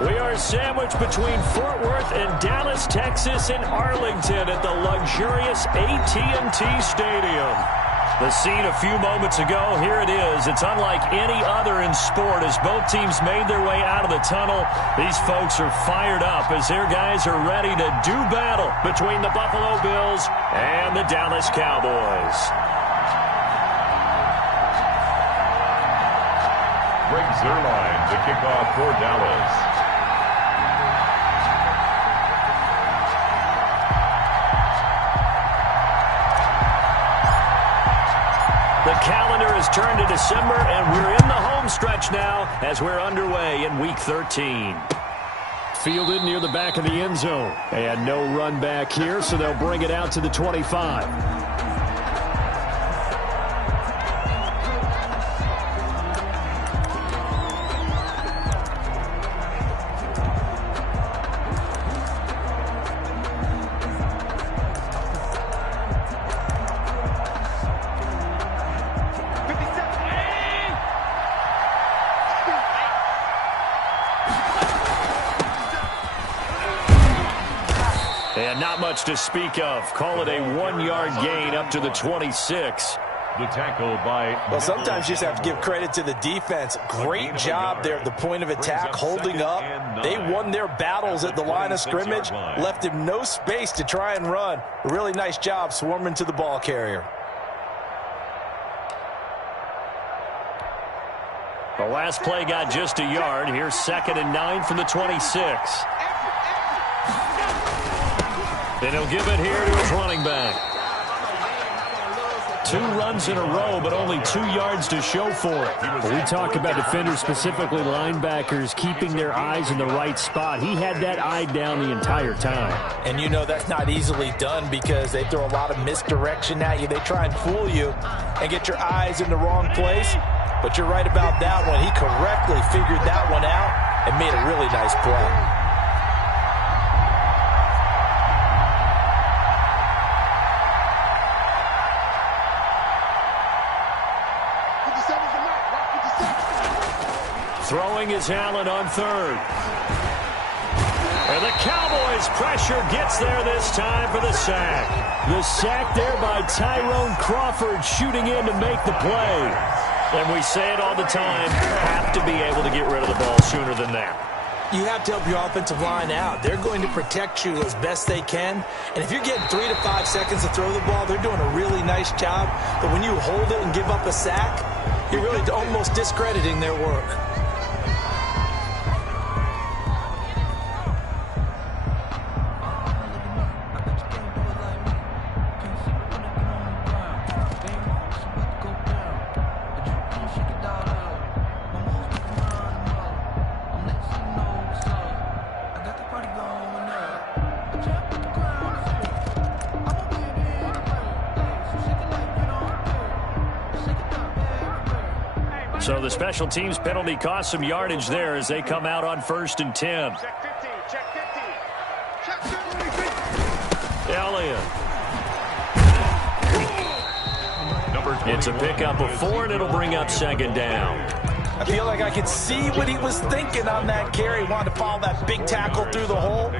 We are sandwiched between Fort Worth and Dallas, Texas, and Arlington at the luxurious AT&T Stadium. The scene a few moments ago, here it is. It's unlike any other in sport as both teams made their way out of the tunnel. These folks are fired up as their guys are ready to do battle between the Buffalo Bills and the Dallas Cowboys. Greg Zuerlein to kick off for Dallas. The calendar has turned to December, and we're in the home stretch now as we're underway in Week 13. Fielded near the back of the end zone. And no run back here, so they'll bring it out to the 25. And not much to speak of. Call it a 1-yard gain up to the 26. The tackle by... Well, sometimes you just have to give credit to the defense. Great job there at the point of attack, holding up. They won their battles at the line of scrimmage, left him no space to try and run. Really nice job swarming to the ball carrier. The last play got just a yard. Here's 2nd and 9 from the 26. And he'll give it here to his running back. 2 runs in a row, but only 2 yards to show for it. When we talk about defenders, specifically linebackers, keeping their eyes in the right spot. He had that eye down the entire time. And you know that's not easily done because they throw a lot of misdirection at you. They try and fool you and get your eyes in the wrong place. But you're right about that one. He correctly figured that one out and made a really nice play. Throwing is Allen on 3rd. And the Cowboys' pressure gets there this time for the sack. The sack there by Tyrone Crawford shooting in to make the play. And we say it all the time, have to be able to get rid of the ball sooner than that. You have to help your offensive line out. They're going to protect you as best they can. And if you're getting 3 to 5 seconds to throw the ball, they're doing a really nice job. But when you hold it and give up a sack, you're really almost discrediting their work. So the special teams penalty cost some yardage there as they come out on 1st and 10. Elliott. It's a pickup of 4, and it'll bring up 2nd down. I feel like I could see what he was thinking on that carry. Wanted to follow that big tackle through the hole.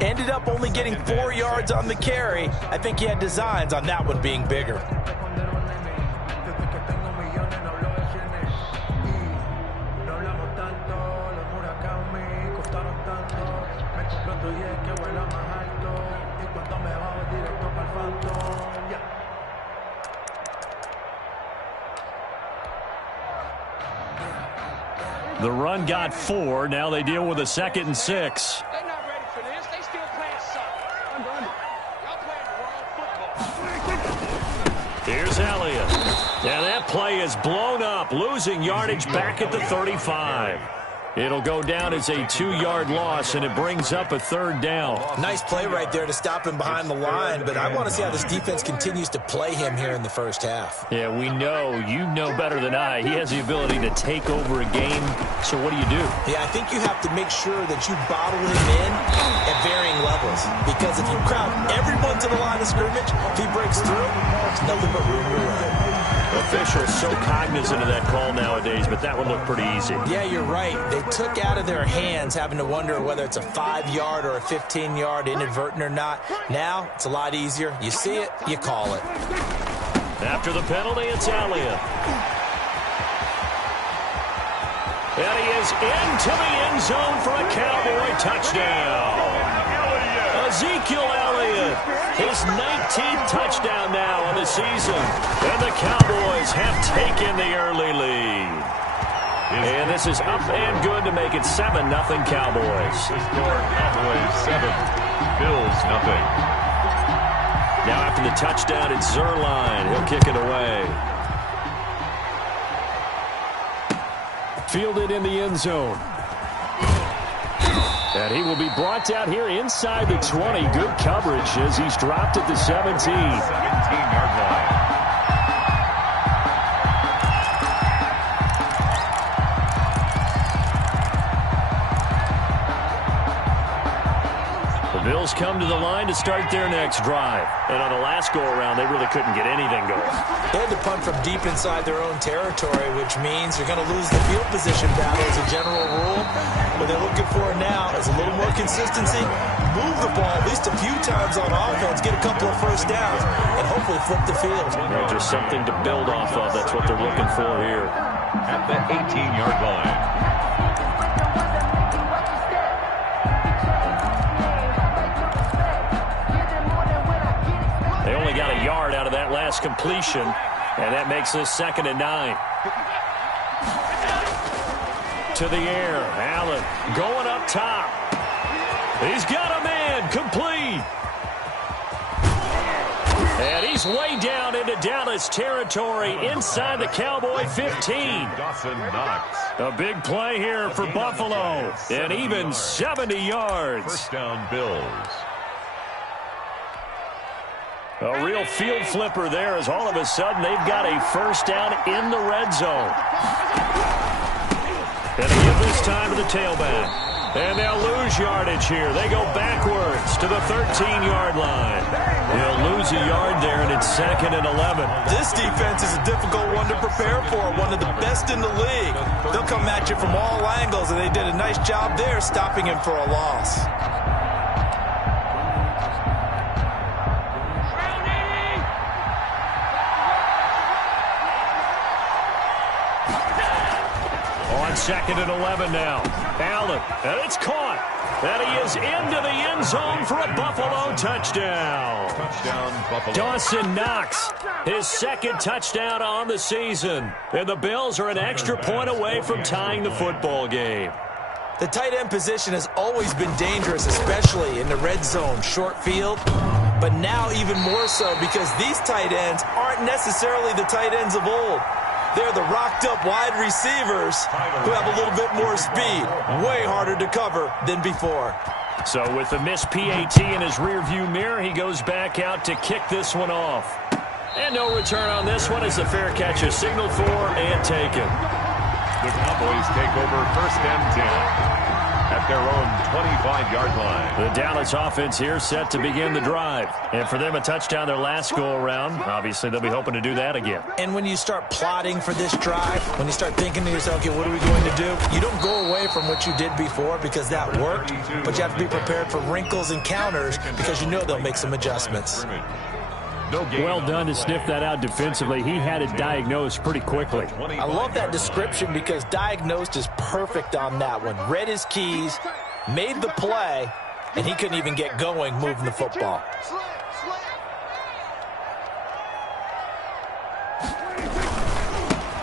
Ended up only getting 4 yards on the carry. I think he had designs on that one being bigger. The run got 4. Now they deal with a 2nd and 6. They're not ready for this. They still playing suck. Y'all playing wrong football. Here's Elliott. Now that play is blown up, losing yardage back at the 35. It'll go down as a 2-yard loss, and it brings up a 3rd down. Nice play right there to stop him behind the line, but I want to see how this defense continues to play him here in the first half. Yeah, we know. You know better than I. He has the ability to take over a game. So what do you do? Yeah, I think you have to make sure that you bottle him in at varying levels. Because if you crowd everyone to the line of scrimmage, if he breaks through, it's nothing but room to run. Officials so cognizant of that call nowadays, but that would look pretty easy. Yeah, you're right. They took out of their hands having to wonder whether it's a 5-yard or a 15-yard, inadvertent or not. Now, it's a lot easier. You see it, you call it. After the penalty, it's Elliott. And he is into the end zone for a Cowboy touchdown. Ezekiel Elliott, his 19th touchdown now on the season. And the Cowboys have taken the early lead. And this is up and good to make it 7-0 Cowboys. Cowboys 7, Bills 0. Now after the touchdown, it's Zerline. He'll kick it away. Fielded in the end zone. And he will be brought out here inside the 20. Good coverage as he's dropped at the 17. 17-yard line. The Bills come to the line to start their next drive. And on the last go-around, they really couldn't get anything going. They had to punt from deep inside their own territory, which means you're going to lose the field position battle as a general rule. What they're looking for now is a little more consistency, move the ball at least a few times on offense, get a couple of first downs, and hopefully flip the field. Yeah, just something to build off of. That's what they're looking for here. At the 18-yard line. They only got a yard out of that last completion, and that makes this 2nd and 9. To the air, Allen going up top. He's got a man, complete. And he's way down into Dallas territory inside the Cowboy 15. Dawson Knox. A big play here for Buffalo, and even 70 yards. First down, Bills. A real field flipper there as all of a sudden they've got a first down in the red zone. And they give this time to the tailback. And they'll lose yardage here. They go backwards to the 13-yard line. They'll lose a yard there, and it's 2nd and 11. This defense is a difficult one to prepare for, one of the best in the league. They'll come at you from all angles, and they did a nice job there stopping him for a loss. On 2nd and 11 now. Allen, and it's caught. And he is into the end zone for a Buffalo touchdown. Touchdown, Buffalo. Dawson Knox, his 2nd touchdown on the season. And the Bills are an extra point away from tying the football game. The tight end position has always been dangerous, especially in the red zone, short field. But now even more so because these tight ends aren't necessarily the tight ends of old. They're the rocked-up wide receivers who have a little bit more speed. Way harder to cover than before. So with the missed PAT in his rearview mirror, he goes back out to kick this one off. And no return on this one as the fair catch is signaled for and taken. The Cowboys take over 1st and 10 at their own 25-yard line. The Dallas offense here set to begin the drive. And for them, a touchdown their last go-around. Obviously, they'll be hoping to do that again. And when you start plotting for this drive, when you start thinking to yourself, okay, what are we going to do? You don't go away from what you did before because that worked, but you have to be prepared for wrinkles and counters because you know they'll make some adjustments. Well done to sniff that out defensively. He had it diagnosed pretty quickly. I love that description because diagnosed is perfect on that one. Read his keys, made the play, and he couldn't even get going moving the football.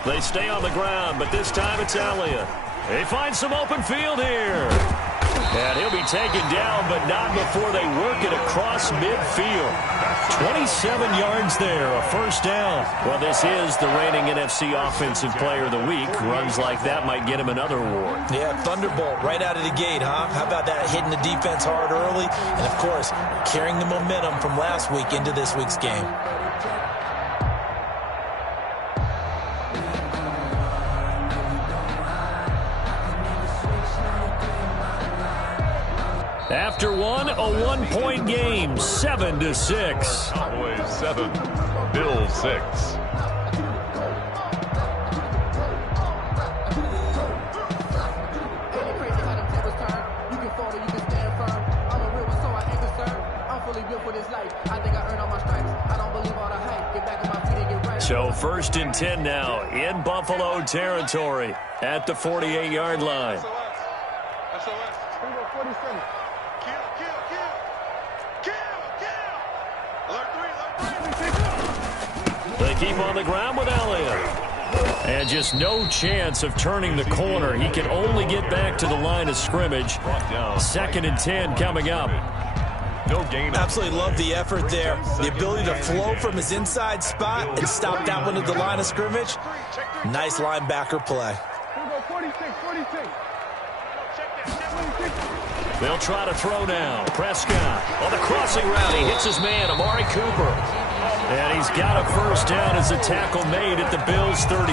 They stay on the ground, but this time it's Elliott. They find some open field here. And he'll be taken down, but not before they work it across midfield. 27 yards there, a first down. Well, this is the reigning NFC Offensive Player of the Week. Runs like that might get him another award. Yeah, Thunderbolt right out of the gate, huh? How about that, hitting the defense hard early? And, of course, carrying the momentum from last week into this week's game. After one, a one-point game, 7-6. Cowboys 7, Bills 6. first and 10 now in Buffalo territory at the 48-yard line. They keep on the ground with Elliott. And just no chance of turning the corner. He can only get back to the line of scrimmage. Second and 10 coming up. No gain. Absolutely love the effort there. The ability to flow from his inside spot and stop that one at the line of scrimmage. Nice linebacker play. They'll try to throw now. Prescott on the crossing route. He hits his man, Amari Cooper. And he's got a first down as a tackle made at the Bills' 33.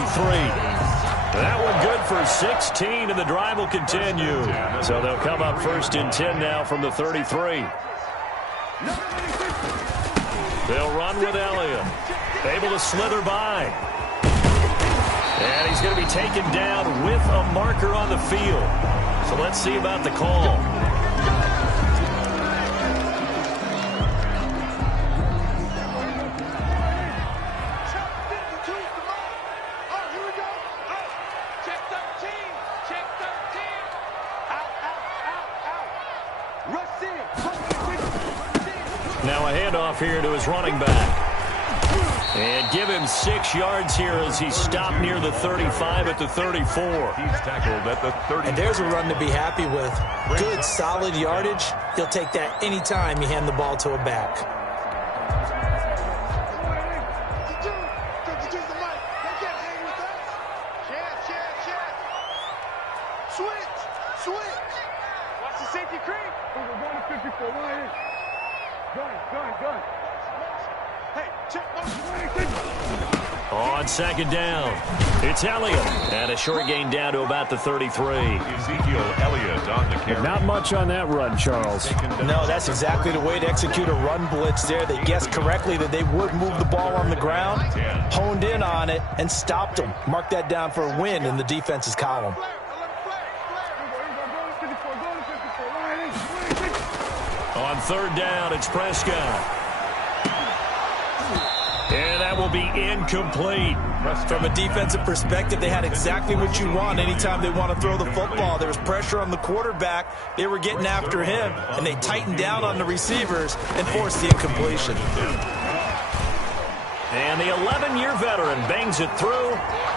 That one good for 16, and the drive will continue. So they'll come up first and 10 now from the 33. They'll run with Elliott. Able to slither by. And he's going to be taken down with a marker on the field. So let's see about the call. Now a handoff here to his running back. And give him 6 yards here as he stopped near the 35 at the 34. He's tackled at the 30. And there's a run to be happy with. Good, solid yardage. He'll take that anytime you hand the ball to a back. Watch the safety creep. Gun. Hey, check. On second down, it's Elliott. And a short gain down to about the 33. Ezekiel Elliott on the carry. Not much on that run, Charles. No, that's exactly the way to execute a run blitz there. They guessed correctly that they would move the ball on the ground, honed in on it, and stopped them. Mark that down for a win in the defense's column. On third down, it's Prescott. And that will be incomplete. From a defensive perspective, they had exactly what you want anytime they want to throw the football. There was pressure on the quarterback. They were getting after him, and they tightened down on the receivers and forced the incompletion. And the 11-year veteran bangs it through.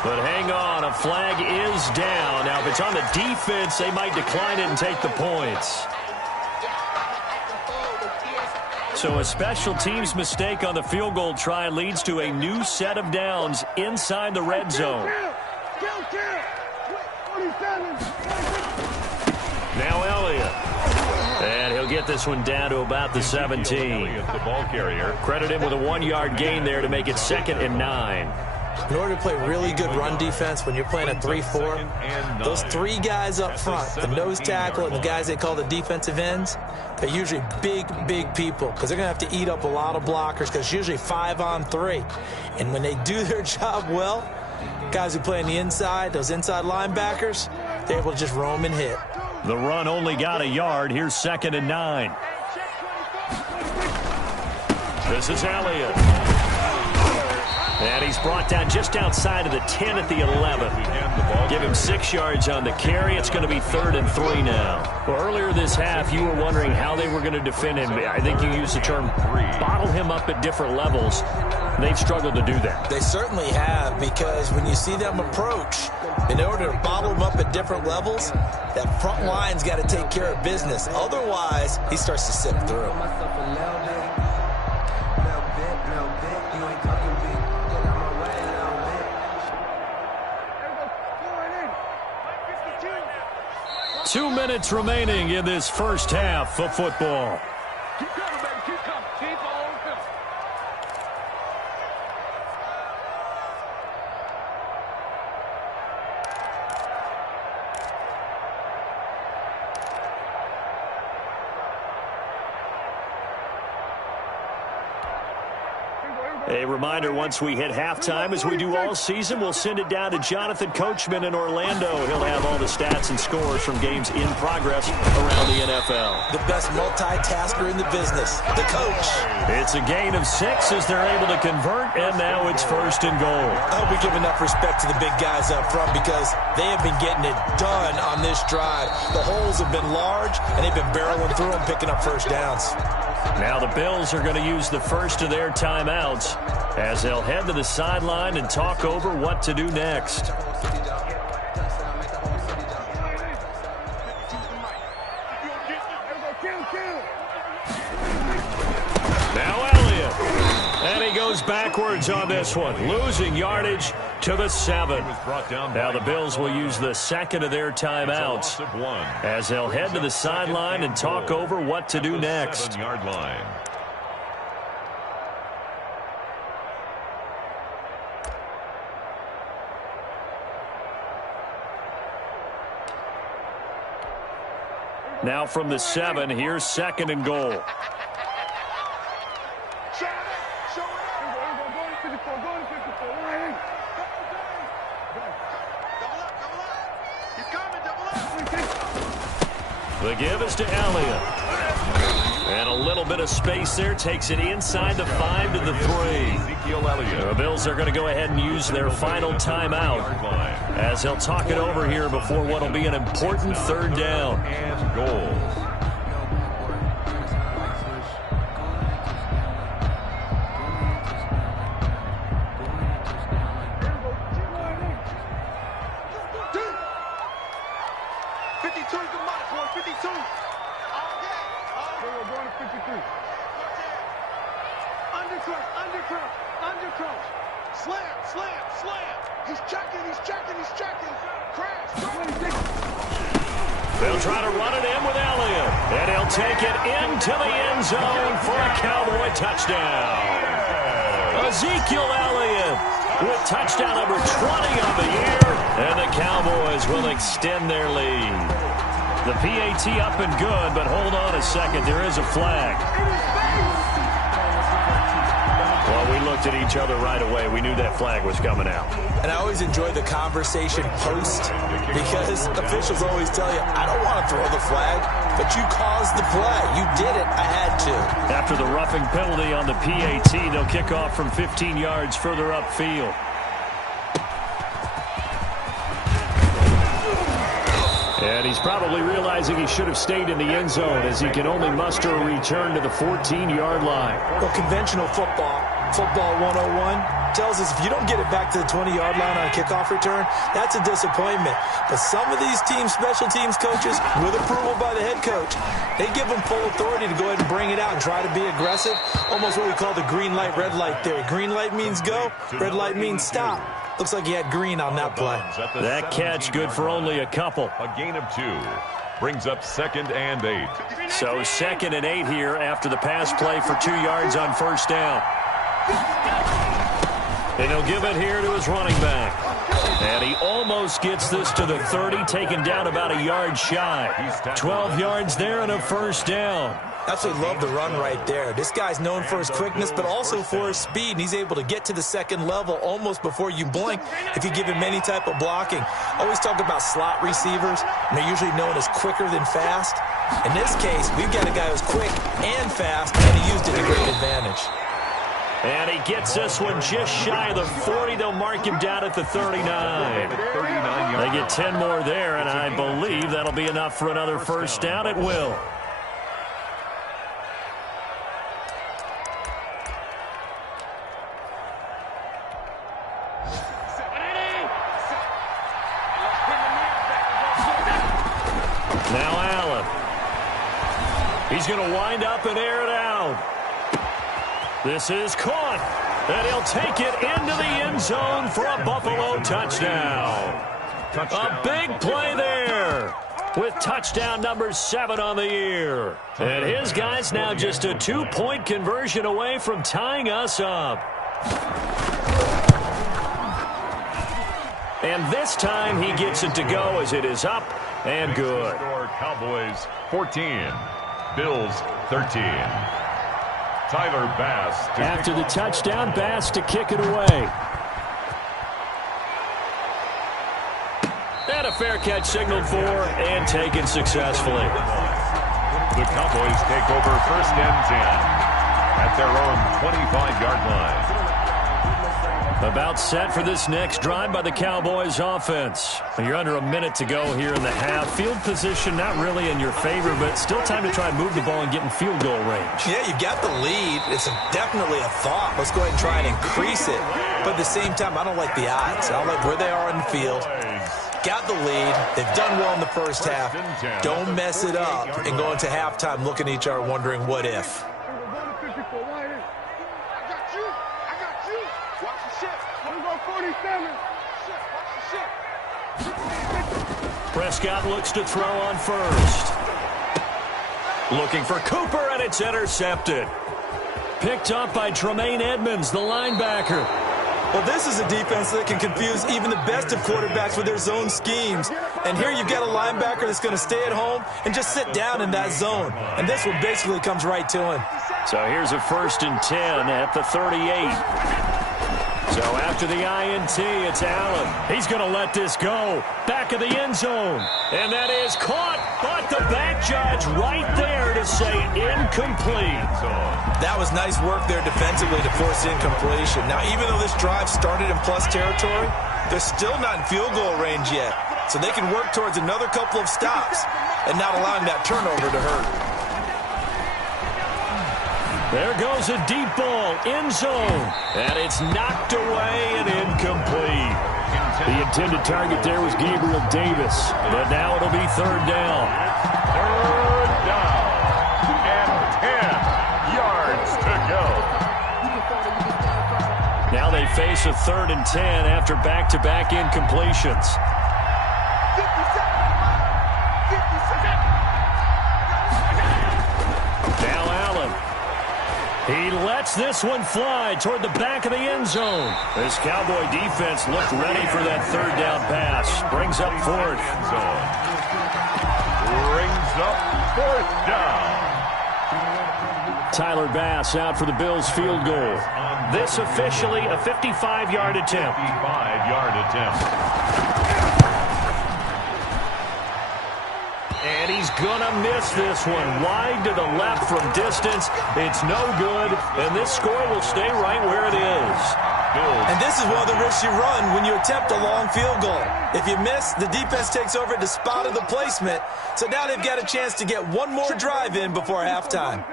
But hang on, a flag is down. Now, if it's on the defense, they might decline it and take the points. So a special teams mistake on the field goal try leads to a new set of downs inside the red zone. Now Elliott. And he'll get this one down to about the 17. The ball carrier. Credit him with a 1-yard gain there to make it 2nd and 9. In order to play really good run defense when you're playing a 3-4, those 3 guys up front, the nose tackle and the guys they call the defensive ends, they're usually big people because they're going to have to eat up a lot of blockers because it's usually 5-on-3. And when they do their job well, guys who play on the inside, those inside linebackers, they're able to just roam and hit. The run only got a yard. Here's 2nd and 9. This is Elliott. And he's brought down just outside of the 10 at the 11. Give him 6 yards on the carry. It's going to be 3rd and 3 now. Well, earlier this half, you were wondering how they were going to defend him. I think you used the term bottle him up at different levels. They've struggled to do that. They certainly have, because when you see them approach, in order to bottle him up at different levels, that front line's got to take care of business. Otherwise, he starts to sift through. Two minutes remaining in this first half of football. Keep coming, baby. Keep coming. Keep on coming. A reminder, once we hit halftime, as we do all season, we'll send it down to Jonathan Coachman in Orlando. He'll have all the stats and scores from games in progress around the NFL. The best multitasker in the business, the coach. It's a gain of 6 as they're able to convert, and now it's 1st and goal. I hope we give enough respect to the big guys up front because they have been getting it done on this drive. The holes have been large, and they've been barreling through them, picking up first downs. Now the Bills are going to use the first of their timeouts as they'll head to the sideline and talk over what to do next. Now Elliott. And he goes backwards on this one, losing yardage to the 7. Now the Bills will use the second of their timeouts as they'll head to the sideline and talk over what to do next. 7-yard line. Now from the 7, here's 2nd and goal. The give is to Elliott. And a little bit of space there takes it inside the 5 to the 3. The Bills are going to go ahead and use their final timeout as they'll talk it over here before what will be an important 3rd down. And goal. They'll try to run it in with Elliott. And he'll take it into the end zone for a Cowboy touchdown. Ezekiel Elliott with touchdown number 20 on the year. And the Cowboys will extend their lead. The PAT up and good, but hold on a second. There is a flag. Well, we looked at each other right away. We knew that flag was coming out. And I always enjoy the conversation post because officials always tell you, I don't want to throw the flag, but you caused the play. You did it. I had to. After the roughing penalty on the PAT, they'll kick off from 15 yards further upfield. And he's probably realizing he should have stayed in the end zone as he can only muster a return to the 14-yard line. Well, conventional football 101, tells us if you don't get it back to the 20-yard line on a kickoff return, that's a disappointment. But some of these special teams coaches, with approval by the head coach, they give them full authority to go ahead and bring it out and try to be aggressive. Almost what we call the green light, red light theory. Green light means go, red light means stop. Looks like he had green on that play. That catch good for only a couple. A gain of 2. Brings up 2nd and 8. So 2nd and 8 here after the pass play for 2 yards on first down. And he'll give it here to his running back. And he almost gets this to the 30, taken down about a yard shy. 12 yards there and a first down. Absolutely love the run right there. This guy's known for his quickness, but also for his speed. And he's able to get to the second level almost before you blink if you give him any type of blocking. Always talk about slot receivers, and they're usually known as quicker than fast. In this case, we've got a guy who's quick and fast, and he used it to great advantage. And he gets this one just shy of the 40. They'll mark him down at the 39. They get 10 more there, and I believe that'll be enough for another first down. It will. Now Allen. He's going to wind up and air it out. This is caught, and he'll take it into the end zone for a Buffalo touchdown. A big play there with touchdown number 7 on the year. And his guy's now just a 2-point conversion away from tying us up. And this time he gets it to go as it is up and good. Cowboys 14, Bills 13. Tyler Bass. After the touchdown, Bass to kick it away. And a fair catch signaled for and taken successfully. The Cowboys take over 1st and 10 at their own 25-yard line. About set for this next drive by the Cowboys offense. You're under a minute to go here in the half. Field position not really in your favor, but still time to try and move the ball and get in field goal range. Yeah, you've got the lead. It's definitely a thought. Let's go ahead and try and increase it. But at the same time, I don't like the odds. I don't like where they are in the field. Got the lead. They've done well in the first half. Don't mess it up and go into halftime looking at each other wondering what if. Prescott looks to throw on first. Looking for Cooper, and it's intercepted. Picked up by Tremaine Edmonds, the linebacker. Well, this is a defense that can confuse even the best of quarterbacks with their zone schemes. And here you've got a linebacker that's going to stay at home and just sit down in that zone. And this one basically comes right to him. So here's a 1st and 10 at the 38. So after the INT, it's Allen. He's going to let this go. Back of the end zone. And that is caught, but the back judge right there to say incomplete. That was nice work there defensively to force incompletion. Now, even though this drive started in plus territory, they're still not in field goal range yet. So they can work towards another couple of stops and not allowing that turnover to hurt. There goes a deep ball, end zone, and it's knocked away and incomplete. The intended target there was Gabriel Davis, but now it'll be 3rd down. 3rd down and 10 yards to go. Now they face a 3rd and 10 after back-to-back incompletions. Now Allen. He lets this one fly toward the back of the end zone. This Cowboy defense looked ready for that 3rd down pass. Brings up 4th. Brings up 4th down. Tyler Bass out for the Bills field goal. This officially a 55-yard attempt. 55-yard attempt. And he's gonna miss this one. Wide to the left from distance. It's no good, and this score will stay right where it is. And this is one of the risks you run when you attempt a long field goal. If you miss, the defense takes over at the spot of the placement. So now they've got a chance to get one more drive in before halftime.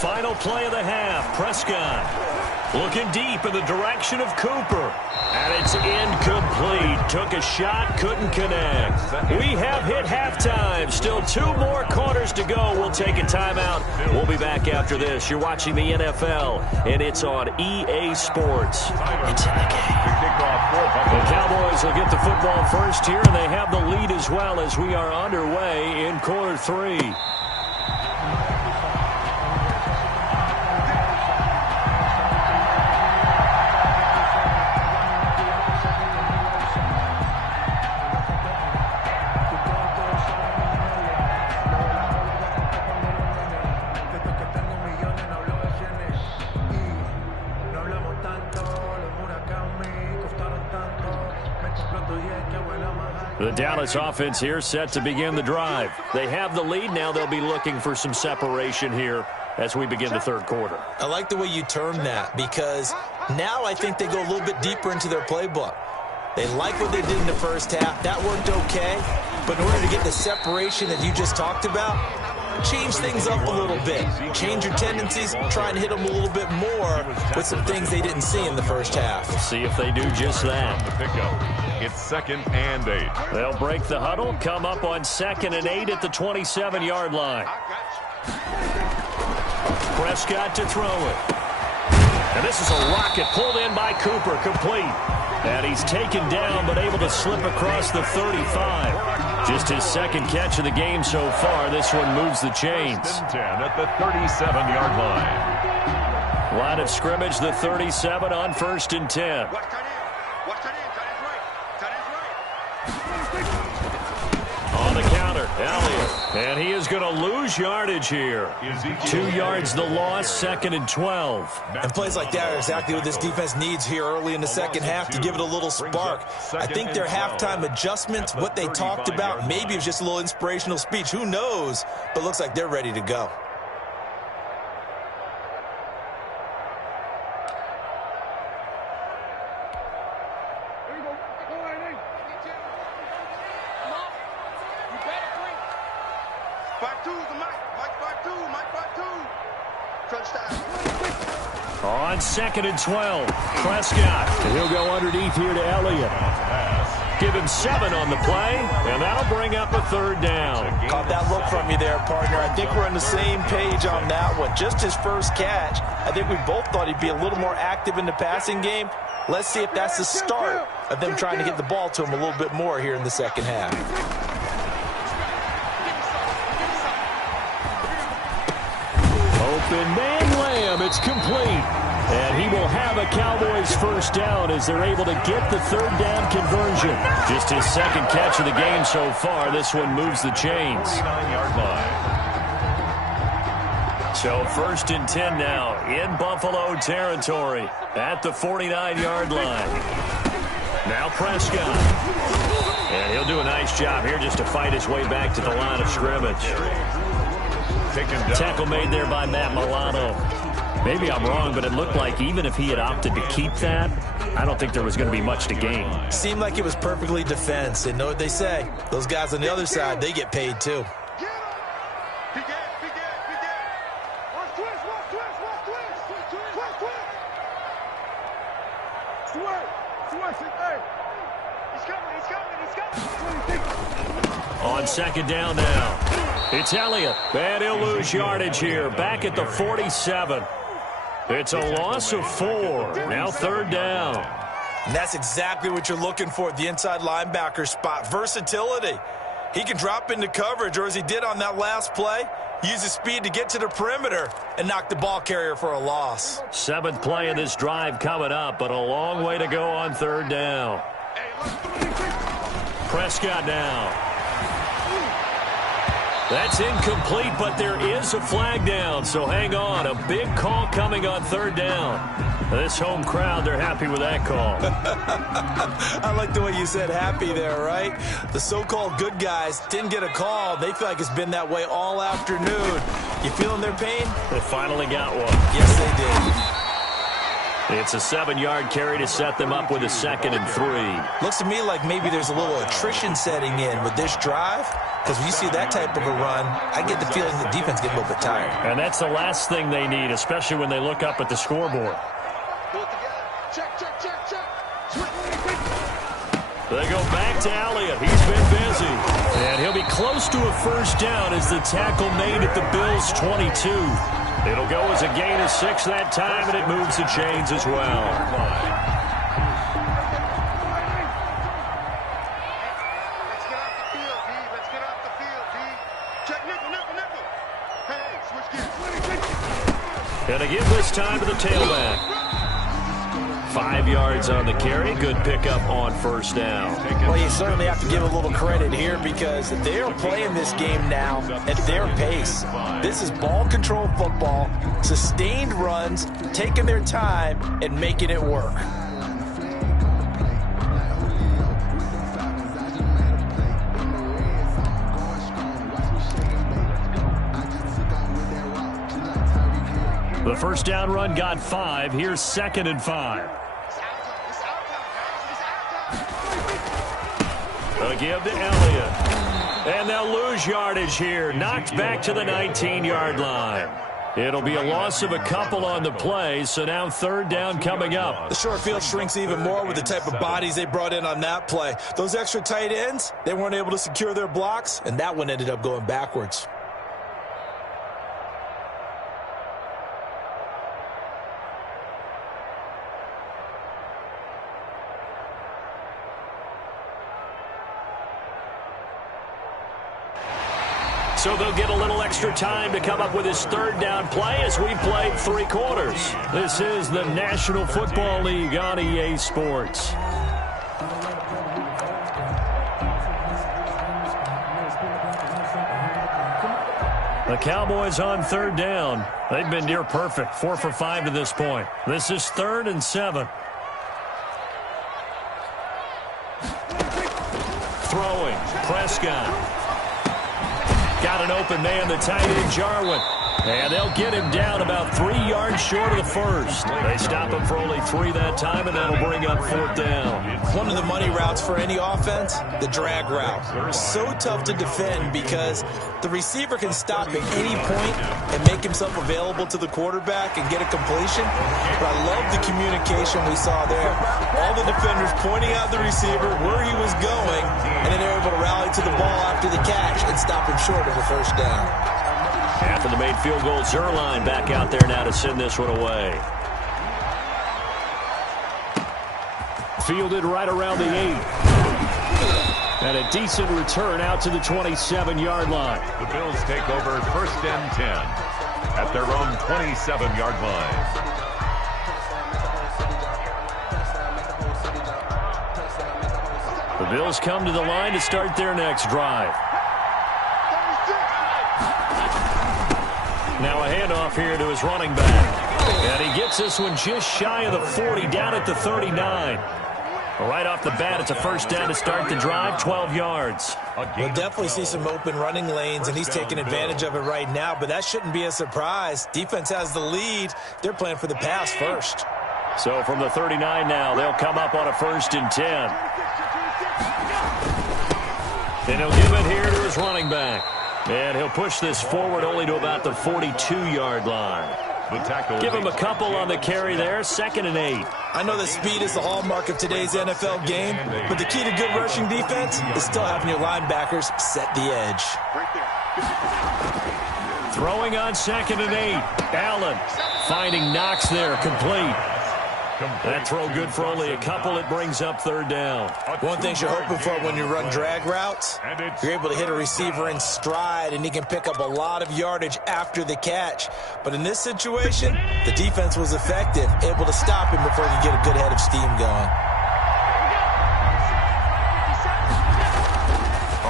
Final play of the half. Prescott looking deep in the direction of Cooper. And it's incomplete. Took a shot, couldn't connect. We have hit halftime. Still 2 more quarters to go. We'll take a timeout. We'll be back after this. You're watching the NFL, and it's on EA Sports. It's in the game. The Cowboys will get the football first here, and they have the lead as well as we are underway in quarter 3. The Dallas offense here set to begin the drive. They have the lead. Now they'll be looking for some separation here as we begin the 3rd quarter. I like the way you term that because now I think they go a little bit deeper into their playbook. They like what they did in the first half. That worked okay. But in order to get the separation that you just talked about, change things up a little bit. Change your tendencies. Try and hit them a little bit more with some things they didn't see in the first half. We'll see if they do just that. It's 2nd and 8. They'll break the huddle, come up on 2nd and 8 at the 27-yard line. Prescott to throw it. And this is a rocket pulled in by Cooper, complete. And he's taken down but able to slip across the 35. Just his 2nd catch of the game so far. This one moves the chains. 10 at the 37-yard line. Line of scrimmage, the 37 on 1st and 10. On the counter. Elliott. And he is going to lose yardage here. 2 yards the loss, 2nd and 12. And plays like that are exactly what this defense needs here early in the second half to give it a little spark. I think their halftime adjustments, what they talked about, maybe it was just a little inspirational speech. Who knows? But looks like they're ready to go. On 2nd and 12, Prescott. And he'll go underneath here to Elliott. Give him 7 on the play, and that'll bring up a 3rd down. Caught that look from you there, partner. I think we're on the same page on that one. Just his first catch, I think we both thought he'd be a little more active in the passing game. Let's see if that's the start of them trying to get the ball to him a little bit more here in the second half. Open man Lamb, it's complete. And he will have a Cowboys first down as they're able to get the 3rd down conversion. Just his 2nd catch of the game so far. This one moves the chains. 49-yard line. So 1st and 10 now in Buffalo territory at the 49-yard line. Now Prescott. And he'll do a nice job here just to fight his way back to the line of scrimmage. Tackle made there by Matt Milano. Maybe I'm wrong, but it looked like even if he had opted to keep that, I don't think there was going to be much to gain. Seemed like it was perfectly defense. And know what they say? Those guys on the other side, they get paid too. On 2nd down now, it's Elliott. And he'll lose yardage here, back at the 47. It's a loss of 4. Now 3rd down. And that's exactly what you're looking for at the inside linebacker spot. Versatility. He can drop into coverage, or as he did on that last play, use his speed to get to the perimeter and knock the ball carrier for a loss. 7th play of this drive coming up, but a long way to go on 3rd down. Prescott now. That's incomplete, but there is a flag down, so hang on. A big call coming on 3rd down. This home crowd, they're happy with that call. I like the way you said happy there, right? The so-called good guys didn't get a call. They feel like it's been that way all afternoon. You feeling their pain? They finally got one. Yes, they did. It's a 7-yard carry to set them up with a 2nd and 3. Looks to me like maybe there's a little attrition setting in with this drive, because when you see that type of a run, I get the feeling the defense gets a little bit tired. And that's the last thing they need, especially when they look up at the scoreboard. They go back to Elliott. He's been busy. And he'll be close to a first down as the tackle made at the Bills' 22. It'll go as a gain of 6 that time, and it moves the chains as well. Let's get off the field, D. Let's get off the field, D. Check nickel, nickel, nickel. Hey, switch gears. Gonna give this time to the tailback. 5 yards on the carry. Good pickup on first down. Well, you certainly have to give a little credit here because they are playing this game now at their pace. This is ball control football, sustained runs, taking their time and making it work. The first down run got 5. Here's 2nd and 5. A give to Elliott. And they'll lose yardage here. Knocked back to the 19-yard line. It'll be a loss of a couple on the play, so now 3rd down coming up. The short field shrinks even more with the type of bodies they brought in on that play. Those extra tight ends, they weren't able to secure their blocks, and that one ended up going backwards. So they'll get a little extra time to come up with his 3rd down play as we played 3 quarters. This is the National Football League on EA Sports. The Cowboys on third down. They've been near perfect, 4 for 5 to this point. This is 3rd and 7. Throwing, Prescott. Got an open man, the tight end, Jarwin. And they'll get him down about 3 yards short of the first. They stop him for only 3 that time, and that'll bring up 4th down. One of the money routes for any offense, the drag route. So tough to defend because the receiver can stop at any point and make himself available to the quarterback and get a completion. But I love the communication we saw there. All the defenders pointing out the receiver, where he was going, and then they're able to rally to the ball after the catch and stop him short of a first down. After the made field goal, Zerline back out there now to send this one away. Fielded right around the 8. And a decent return out to the 27-yard line. The Bills take over 1st and 10 at their own 27-yard line. The Bills come to the line to start their next drive. Now a handoff here to his running back. And he gets this one just shy of the 40, down at the 39. Right off the bat, it's a first down to start the drive, 12 yards. We'll definitely see some open running lanes, and he's taking advantage of it right now, but that shouldn't be a surprise. Defense has the lead. They're playing for the pass first. So from the 39 now, they'll come up on a 1st and 10. And he'll give it here to his running back. And he'll push this forward only to about the 42-yard line. Give him a couple on the carry there, 2nd and 8. I know that speed is the hallmark of today's NFL game, but the key to good rushing defense is still having your linebackers set the edge. Throwing on 2nd and 8. Allen finding Knox there, complete. That throw good for only a couple. It brings up 3rd down. One thing you're hoping for when you run drag routes, you're able to hit a receiver in stride, and he can pick up a lot of yardage after the catch. But in this situation, the defense was effective, able to stop him before he could get a good head of steam going.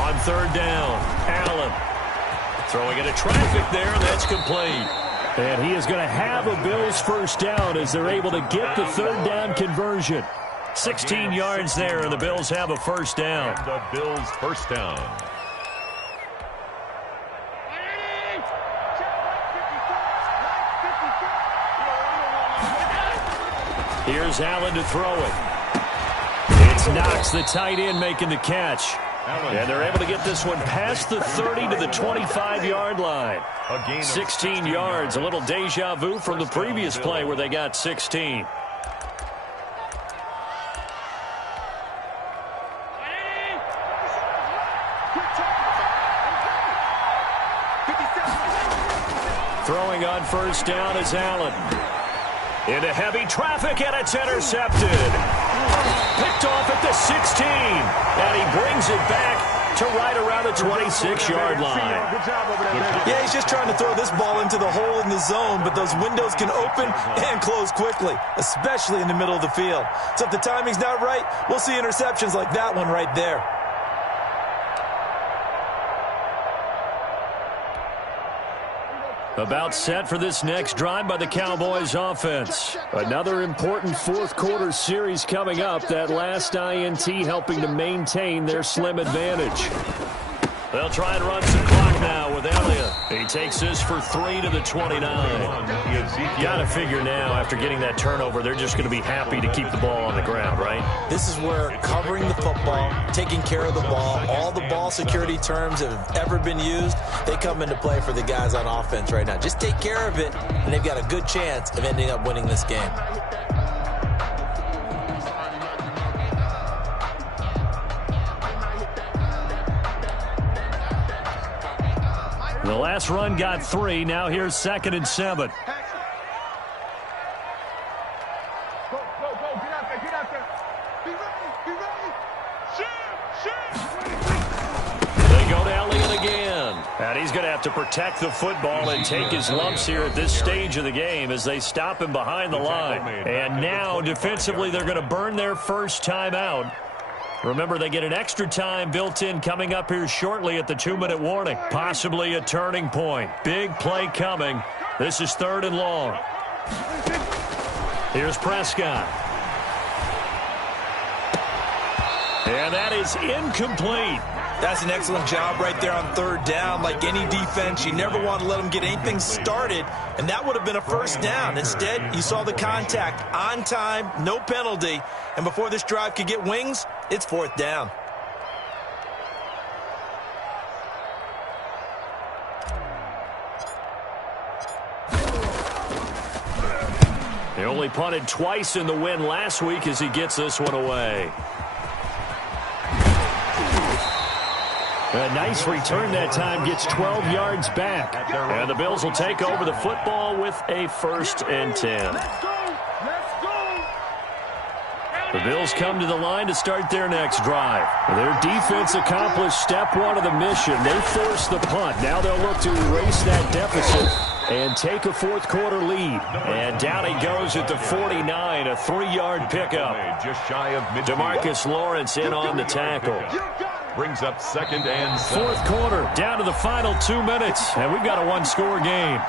On 3rd down, Allen throwing into traffic there, and that's complete. And he is going to have a Bills first down as they're able to get the 3rd down conversion. 16 yards there, and the Bills have a first down. And the Bills first down. Here's Allen to throw it. It's Knox, the tight end, making the catch. And they're able to get this one past the 30 to the 25-yard line. 16 yards, a little deja vu from the previous play where they got 16. Throwing on first down is Allen. Into heavy traffic, and it's intercepted. Picked off at the 16. And he brings it back to right around the 26-yard line. Yeah, he's just trying to throw this ball into the hole in the zone, but those windows can open and close quickly, especially in the middle of the field. So if the timing's not right, we'll see interceptions like that one right there. About set for this next drive by the Cowboys offense. Another important fourth-quarter series coming up. That last INT helping to maintain their slim advantage. They'll try and run some clock now with Elliott. He takes this for 3 to the 29. Got to figure now, after getting that turnover, they're just going to be happy to keep the ball on the ground, right? This is where covering the football, taking care of the ball, all the ball security terms that have ever been used, they come into play for the guys on offense right now. Just take care of it, and they've got a good chance of ending up winning this game. The last run got 3. Now here's 2nd and 7. Go, get out there, get out there. Be ready. Shoot. They go to Elliott again. And he's going to have to protect the football and take his lumps here at this stage of the game as they stop him behind the line. And now, defensively, they're going to burn their first time out. Remember, they get an extra time built in coming up here shortly at the 2-minute warning. Possibly a turning point. Big play coming. This is 3rd and long. Here's Prescott. And that is incomplete. That's an excellent job right there on 3rd down. Like any defense, you never want to let them get anything started, and that would have been a 1st down. Instead, you saw the contact on time, no penalty, and before this drive could get wings, it's 4th down. He only punted twice in the win last week as he gets this one away. A nice return that time, gets 12 yards back. And the Bills will take over the football with a 1st and 10. The Bills come to the line to start their next drive. Their defense accomplished step 1 of the mission. They forced the punt. Now they'll look to erase that deficit and take a 4th quarter lead. And down he goes at the 49, a 3-yard pickup. Just shy of midfield. DeMarcus Lawrence in on the tackle. Brings up 2nd and 7. 4th quarter, down to the final 2 minutes, and we've got a 1-score game.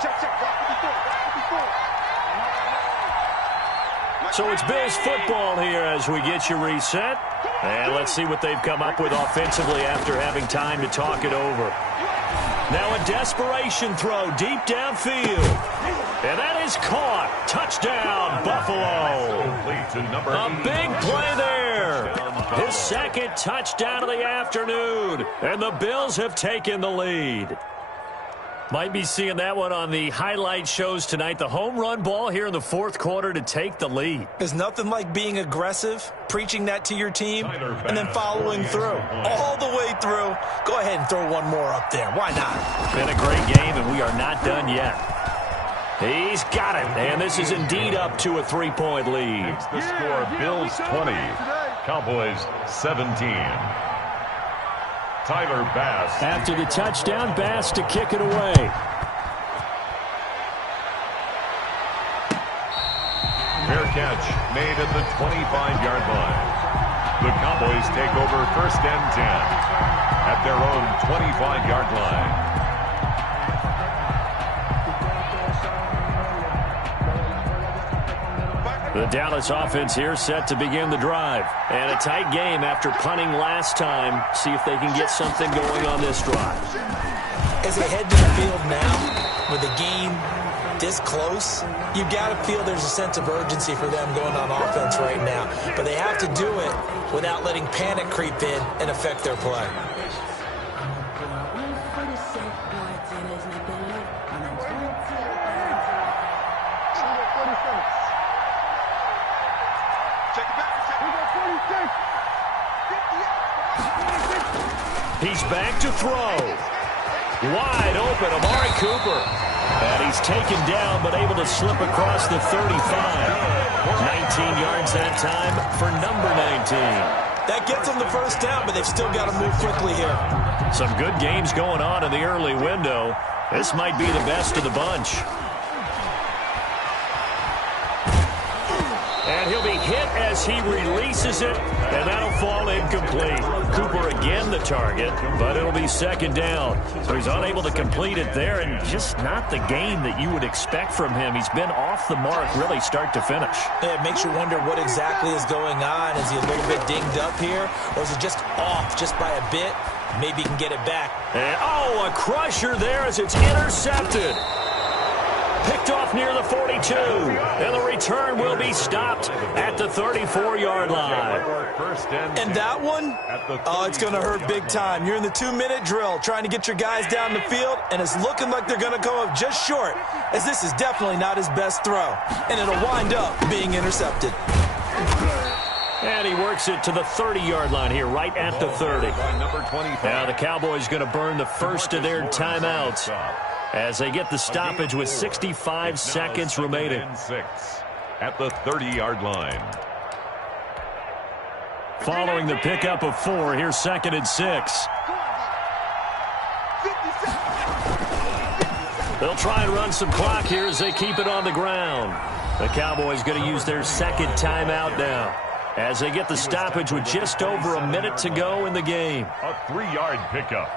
So it's Bills football here as we get you reset. And let's see what they've come up with offensively after having time to talk it over. Now a desperation throw deep downfield. And that is caught. Touchdown, Buffalo. A big play there. His 2nd touchdown of the afternoon. And the Bills have taken the lead. Might be seeing that one on the highlight shows tonight. The home run ball here in the 4th quarter to take the lead. There's nothing like being aggressive, preaching that to your team, and then following through. All the way through. Go ahead and throw one more up there. Why not? Been a great game, and we are not done yet. He's got it, and this is indeed up to a 3-point lead. The score, Bills 20, Cowboys 17. Tyler Bass. After the touchdown, Bass to kick it away. Fair catch made at the 25-yard line. The Cowboys take over 1st and 10 at their own 25-yard line. The Dallas offense here set to begin the drive. And a tight game after punting last time. See if they can get something going on this drive. As they head to the field now, with the game this close, you've got to feel there's a sense of urgency for them going on offense right now. But they have to do it without letting panic creep in and affect their play. He's back to throw. Wide open, Amari Cooper. And he's taken down, but able to slip across the 35. 19 yards that time for number 19. That gets them the 1st down, but they've still got to move quickly here. Some good games going on in the early window. This might be the best of the bunch. And he'll be hit as he releases it, and that'll fall incomplete. Cooper again the target, but it'll be 2nd down. So he's unable to complete it there, and just not the game that you would expect from him. He's been off the mark really start to finish. Yeah, it makes you wonder what exactly is going on. Is he a little bit dinged up here, or is it just off just by a bit? Maybe he can get it back. And, oh, a crusher there as it's intercepted. Picked off near the 42, and the return will be stopped at the 34-yard line. And that one, oh, it's going to hurt big time. You're in the 2-minute drill trying to get your guys down the field, and it's looking like they're going to come up just short, as this is definitely not his best throw, and it'll wind up being intercepted. And he works it to the 30-yard line here, right at the 30. Now the Cowboys going to burn the first of their timeouts as they get the stoppage with 65 seconds remaining. At the 30-yard line. Following the pickup of 4, here's 2nd and 6. They'll try and run some clock here as they keep it on the ground. The Cowboys going to use their 2nd timeout now. as they get the stoppage with just over a minute to go in the game. A 3-yard pickup,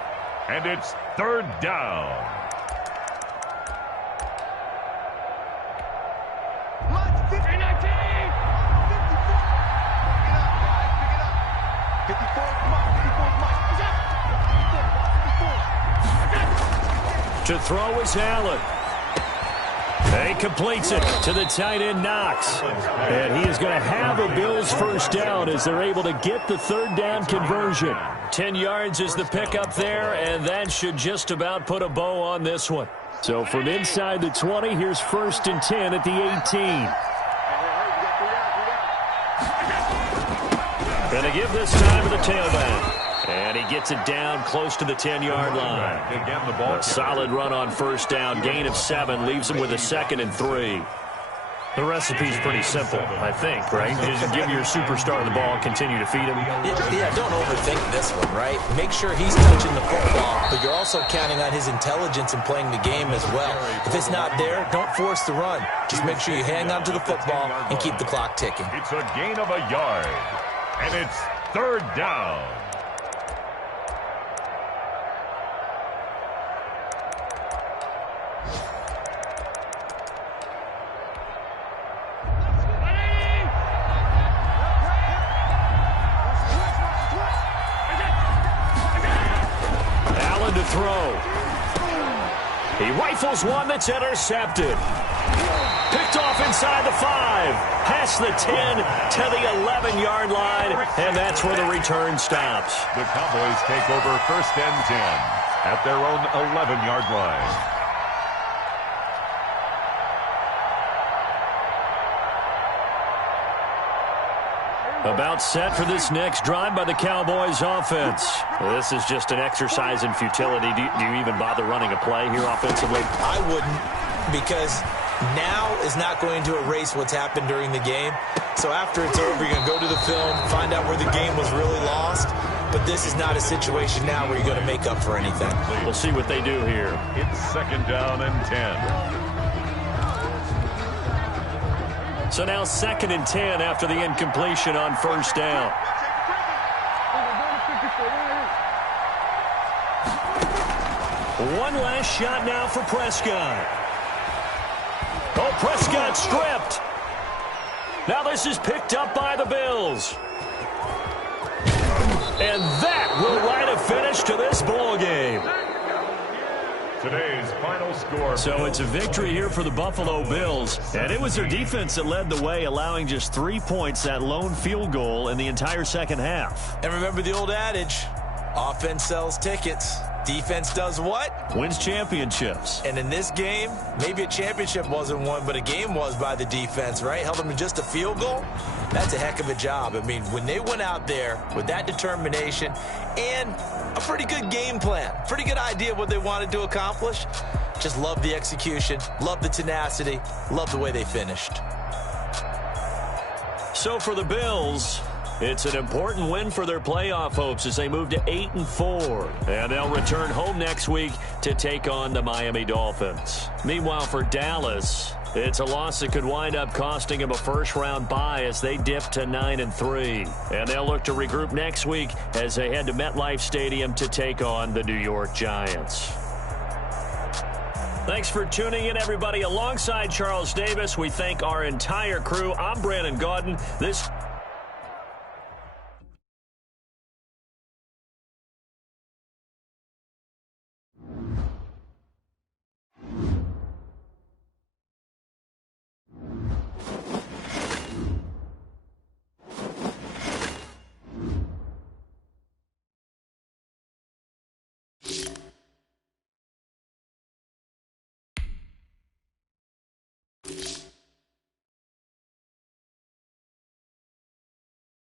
and it's third down. To throw is Allen. He completes it to the tight end, Knox. And he is going to have a Bills first down as they're able to get the third down conversion. 10 yards is the pickup there, and that should just about put a bow on this one. So from inside the 20, here's 1st and 10 at the 18. Going to give this time to the tailback. And he gets it down close to the 10-yard line. Again, the ball. A solid run on first down. Gain of 7 leaves him with a 2nd and 3. The recipe's pretty simple, I think, right? Just give your superstar the ball, continue to feed him. Yeah, don't overthink this one, right? Make sure he's touching the football, but you're also counting on his intelligence in playing the game as well. If it's not there, don't force the run. Just make sure you hang on to the football and keep the clock ticking. It's a gain of a yard, and it's third down. He rifles one that's intercepted. Picked off inside the 5. Past the 10 to the 11-yard line. And that's where the return stops. The Cowboys take over 1st and 10 at their own 11-yard line. About set for this next drive by the Cowboys offense. This is just an exercise in futility. Do you even bother running a play here offensively? I wouldn't, because now is not going to erase what's happened during the game. So after it's over, you're going to go to the film, find out where the game was really lost. But this is not a situation now where you're going to make up for anything. We'll see what they do here. It's 2nd down and 10. So now 2nd and 10 after the incompletion on first down. One last shot now for Prescott. Oh, Prescott stripped. Now this is picked up by the Bills. And that will write a finish to this ball game. Today's final score. So it's a victory here for the Buffalo Bills. And it was their defense that led the way, allowing just 3 points, that lone field goal in the entire second half. And remember the old adage, offense sells tickets. Defense does what? Wins championships. And in this game, maybe a championship wasn't won, but a game was by the defense, right? Held them to just a field goal. That's a heck of a job. I mean, when they went out there with that determination and a pretty good game plan, pretty good idea of what they wanted to accomplish, just love the execution, love the tenacity, love the way they finished. So for the Bills, it's an important win for their playoff hopes as they move to 8-4. And they'll return home next week to take on the Miami Dolphins. Meanwhile, for Dallas, it's a loss that could wind up costing them a first-round bye as they dip to 9-3. And they'll look to regroup next week as they head to MetLife Stadium to take on the New York Giants. Thanks for tuning in, everybody. Alongside Charles Davis, we thank our entire crew. I'm Brandon Gaudin. This